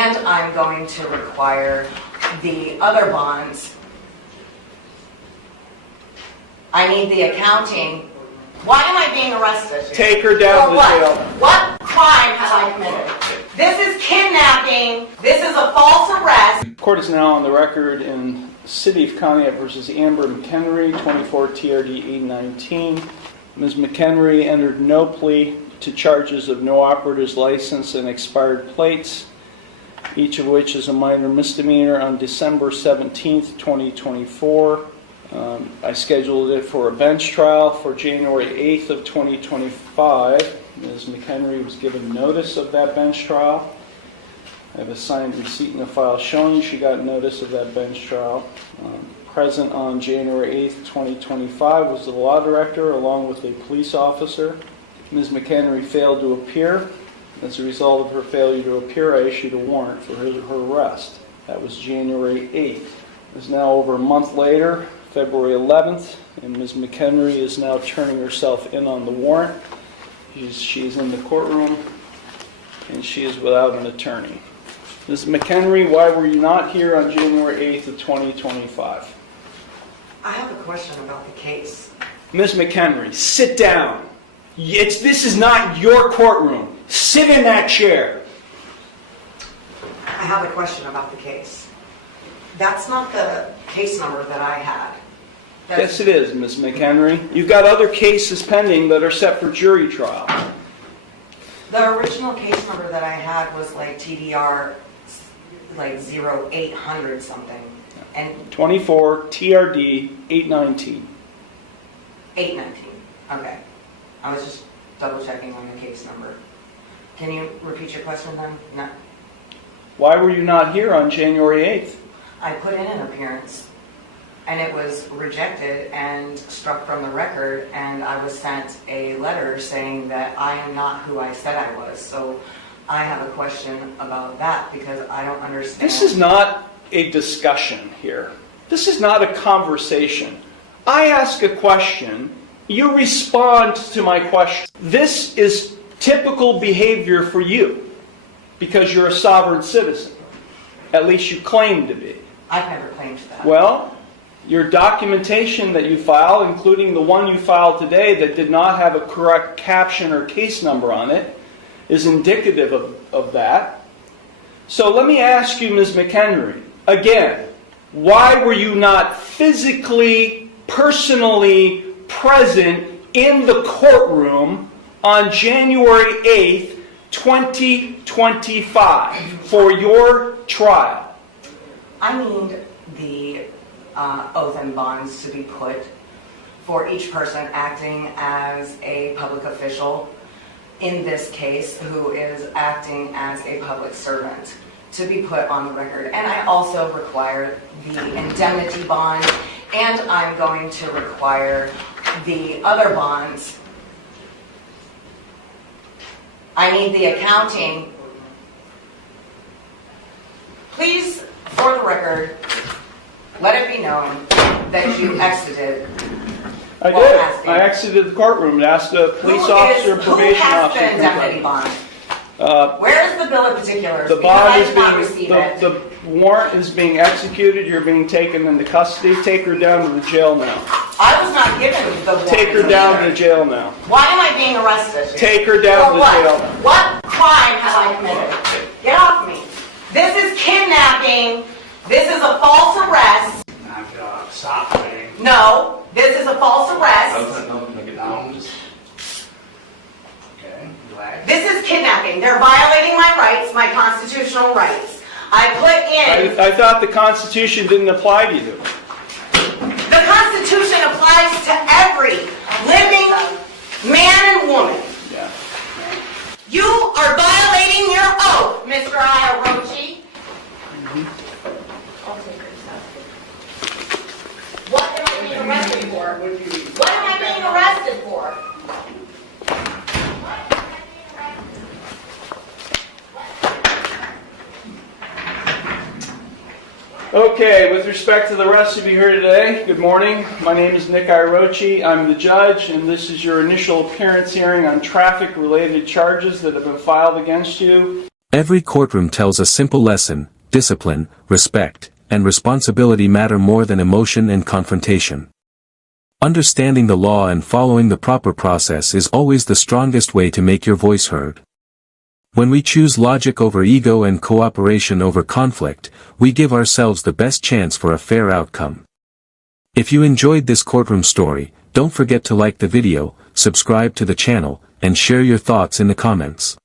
and I'm going to require the other bonds. I need the accounting. Why am I being arrested? Take her down to jail. What crime have I committed? This is kidnapping. This is a false arrest. Court is now on the record in City of Conneaut versus Amber McHenry, 24 TRD 819. Ms. McHenry entered no plea to charges of no operator's license and expired plates, each of which is a minor misdemeanor, on December 17th, 2024. I scheduled it for a bench trial for January 8th of 2025. Ms. McHenry was given notice of that bench trial. I have a signed receipt in the file showing she got notice of that bench trial. Present on January 8th, 2025 was the law director along with a police officer. Ms. McHenry failed to appear. As a result of her failure to appear, I issued a warrant for her arrest. That was January 8th. It's now over a month later, February 11th, and Ms. McHenry is now turning herself in on the warrant. She's in the courtroom, and she is without an attorney. Ms. McHenry, why were you not here on January 8th of 2025? I have a question about the case. Ms. McHenry, sit down. This is not your courtroom. Sit in that chair. I have a question about the case. That's not the case number that I had. Yes, it is, Ms. McHenry. You've got other cases pending that are set for jury trial. The original case number that I had was like TDR, like 0800 something. And 24 TRD 819. 819. Okay. I was just double checking on the case number. Can you repeat your question then? No. Why were you not here on January 8th? I put in an appearance and it was rejected and struck from the record, and I was sent a letter saying that I am not who I said I was. So I have a question about that because I don't understand. This is not a discussion here. This is not a conversation. I ask a question, you respond to my question. This is typical behavior for you because you're a sovereign citizen. At least you claim to be. I've never claimed that. Well, your documentation that you file, including the one you filed today that did not have a correct caption or case number on it, is indicative of that. So let me ask you, Ms. McHenry, again, why were you not physically, personally present in the courtroom on January 8th, 2025 for your trial? I need the oath and bonds to be put for each person acting as a public official in this case who is acting as a public servant to be put on the record. And I also require the indemnity bond, and I'm going to require the other bonds. I need the accounting. Please, for the record, let it be known that you exited. I did. I exited the courtroom and asked a police officer and probation officer. Who has the indemnity bond? Where is the bill of particulars? The bond is the warrant is being executed. You're being taken into custody. Take her down to the jail now. I was not given the warrant. Take her down to the jail now. Why am I being arrested? Take her down to the jail. What crime have I committed? Get off me. This is kidnapping. This is a false arrest. Stop saying. No, this is a false arrest. Okay, relax. This is kidnapping. They're violating my rights, my constitutional rights. I put in... I thought the Constitution didn't apply to you. The Constitution applies to every living man and woman. Yeah. You are violating your oath, Mr. Iarochi. What am I being arrested for? What am I being arrested for? Okay, with respect to the rest of you here today, good morning. My name is Nick Iarochi. I'm the judge, and this is your initial appearance hearing on traffic-related charges that have been filed against you. Every courtroom tells a simple lesson: discipline, respect, and responsibility matter more than emotion and confrontation. Understanding the law and following the proper process is always the strongest way to make your voice heard. When we choose logic over ego and cooperation over conflict, we give ourselves the best chance for a fair outcome. If you enjoyed this courtroom story, don't forget to like the video, subscribe to the channel, and share your thoughts in the comments.